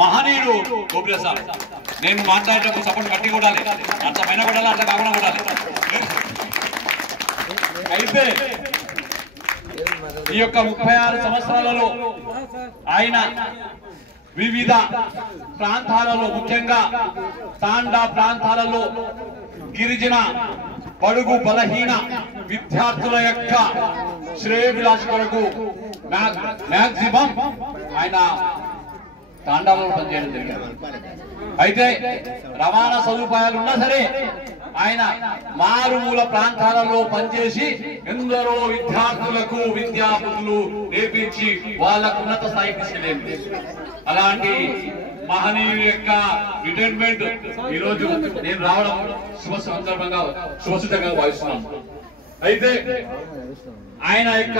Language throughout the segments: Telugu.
మహనీయుడు గోపిరెడ్డి సార్. నేను మాట్లాడేటప్పుడు సపోర్ట్ గట్టి కొడాలి, అర్థమైన కొడాలి, అట్లా కాకుండా కొడాలి. అయితే ఈ యొక్క 36 సంవత్సరాలలో ఆయన వివిధ ప్రాంతాలలో, ముఖ్యంగా తాండా ప్రాంతాలలో గిరిజన బడుగు బలహీన విద్యార్థుల యొక్క శ్రేయోభిలాష కొరకు మ్యాక్సిమం ఆయన తాండాలలో పనిచేయడం జరిగింది. అయితే రవాణా సదుపాయాలు ఉన్నా సరే ఆయన మారుమూల ప్రాంతాలలో పనిచేసి ఎందరో విద్యార్థులకు విద్యాబుద్ధులు నేర్పించి వాళ్ళకు ఉన్నత స్థాయికి తీసుకెళ్ళింది. అలాంటి మహనీయుల యొక్క రిటైర్మెంట్ ఈ రోజు నేను రావడం శుభ సందర్భంగా శుభసూచకంగా భావిస్తున్నాను. అయితే ఆయన యొక్క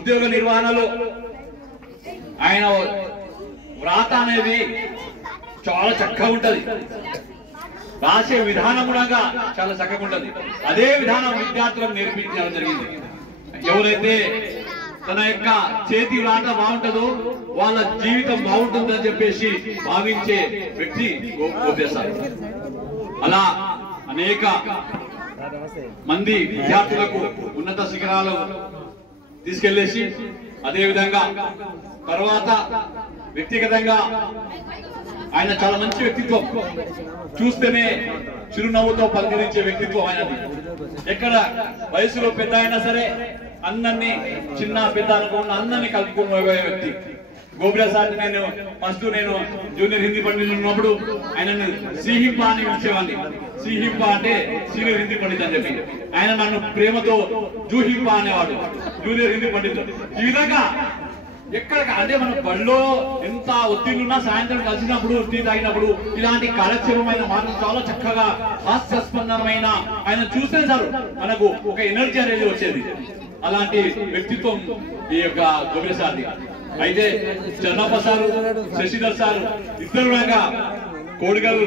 ఉద్యోగ నిర్వహణలో ఆయన వ్రాత అనేది చాలా చక్కగా ఉంటది, రాసే విధానం కూడా చాలా చక్కగా ఉంటది. అదే విధానం విద్యార్థులకు నేర్పించడం జరిగింది. ఎవరైతే తన యొక్క చేతి వ్రాత బాగుంటుందో వాళ్ళ జీవితం బాగుంటుందని చెప్పేసి భావించే వ్యక్తి గోపిరెడ్డి సార్. అలా అనేక మంది విద్యార్థులకు ఉన్నత శిఖరాలు తీసుకెళ్లేసి, అదేవిధంగా తర్వాత వ్యక్తిగతంగా ఆయన చాలా మంచి వ్యక్తిత్వం, చూస్తేనే చిరునవ్వుతో పలకరించే వ్యక్తిత్వం ఆయనది. ఎక్కడ వయసులో పెద్ద అయినా సరే అందరినీ, చిన్న పెద్ద అనుకున్న అందరినీ కలుపుకునే వ్యక్తి గోపిరెడ్డి సార్. నేను జూనియర్ హిందీ పండితులు ఉన్నప్పుడు ఆయనను సిహింప అని పిలిచేవాడిని. సిహింప అంటే సీనియర్ హిందీ పండితు అని చెప్పి, ఆయన నన్ను ప్రేమతో జూహింప అనేవాడు, జూనియర్ హిందీ పండితులు. ఈ విధంగా ఎక్కడ అంటే మన బడిలో ఎంత ఒత్తిడిలున్నా సాయంత్రం కలిసినప్పుడు, టీ తాగినప్పుడు ఇలాంటి కార్యక్రమమైన మాటలు చాలా చక్కగా హాస్యాస్పందమైన ఆయన చూస్తే సార్ మనకు ఒక ఎనర్జీ అనేది వచ్చేది. అలాంటి వ్యక్తిత్వం ఈ యొక్క గోపిరెడ్డి సార్ది. అయితే చరణప్ప సారు, శశిధర్ సారు ఇద్దరు కోడిగల్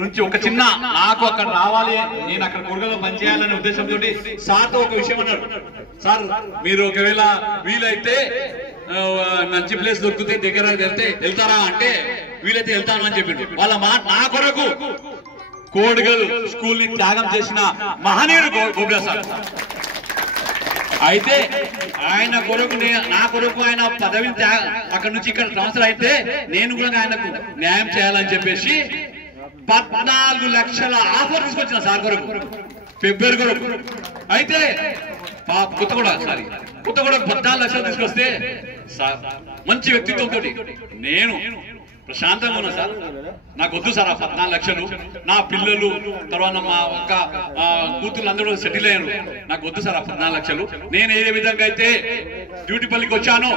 నుంచి ఒక చిన్న నాకు అక్కడ రావాలి, నేను అక్కడ కోడిగల్లో పనిచేయాలనే ఉద్దేశంతో సార్తో ఒక విషయం అన్నాడు. సార్ మీరు ఒకవేళ వీలైతే మంచి ప్లేస్ దొరికితే దగ్గర వెళ్తారా అంటే, వీలైతే వెళ్తాను అని చెప్పిండు. వాళ్ళ మాట నా కొరకు కోడిగల్ స్కూల్ ని త్యాగం చేసిన మహనీయుడు గోపిరెడ్డి సార్. అయితే ఆయన కొరకు నా కొరకు ఆయన పదవిని అక్కడ నుంచి ఇక్కడ ట్రాన్స్ఫర్ అయితే నేను కూడా ఆయనకు న్యాయం చేయాలని చెప్పేసి 14 లక్షల ఆఫర్ తీసుకొచ్చిన సార్ కొరకు, ఫిబ్రవరి కొరకు. అయితే కొత్తగూడ 14 లక్షలు తీసుకొస్తే సార్ మంచి వ్యక్తిత్వంతో నేను ప్రశాంతంగా ఉన్నా సార్. నాకు వద్దు సార్ ఆ 14 లక్షలు, నా పిల్లలు తర్వాత మా ఒక్క కూతురు అందరూ సెటిల్ అయ్యారు, నాకు వద్దు సార్ ఆ 14 లక్షలు. నేను ఏ విధంగా అయితే డ్యూటీపల్లికి వచ్చానో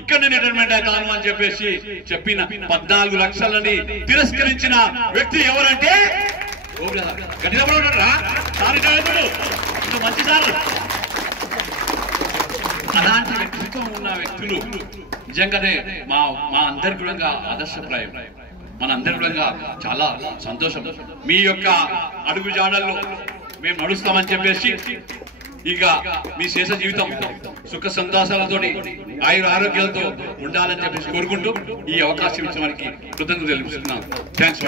ఇక్కడ నేను రిటైర్మెంట్ అవుతాను అని చెప్పేసి చెప్పిన 14 లక్షలని తిరస్కరించిన వ్యక్తి ఎవరంటే గట్టిగా మంచి సార్. అలాంటి వ్యక్తిత్వం ఉన్న వ్యక్తులు నిజంగానే మా అందరి కూడా ఆదర్శప్రాయం, మన అందరి కూడా చాలా సంతోషం. మీ యొక్క అడుగు జాడల్లో మేము నడుస్తామని చెప్పేసి ఇక మీ శేష జీవితం సుఖ సంతోషాలతో ఆయుర ఆరోగ్యాలతో ఉండాలని చెప్పేసి కోరుకుంటూ ఈ అవకాశం ఇచ్చిన వారికి కృతజ్ఞతలు తెలుపుతున్నాం. థ్యాంక్స్.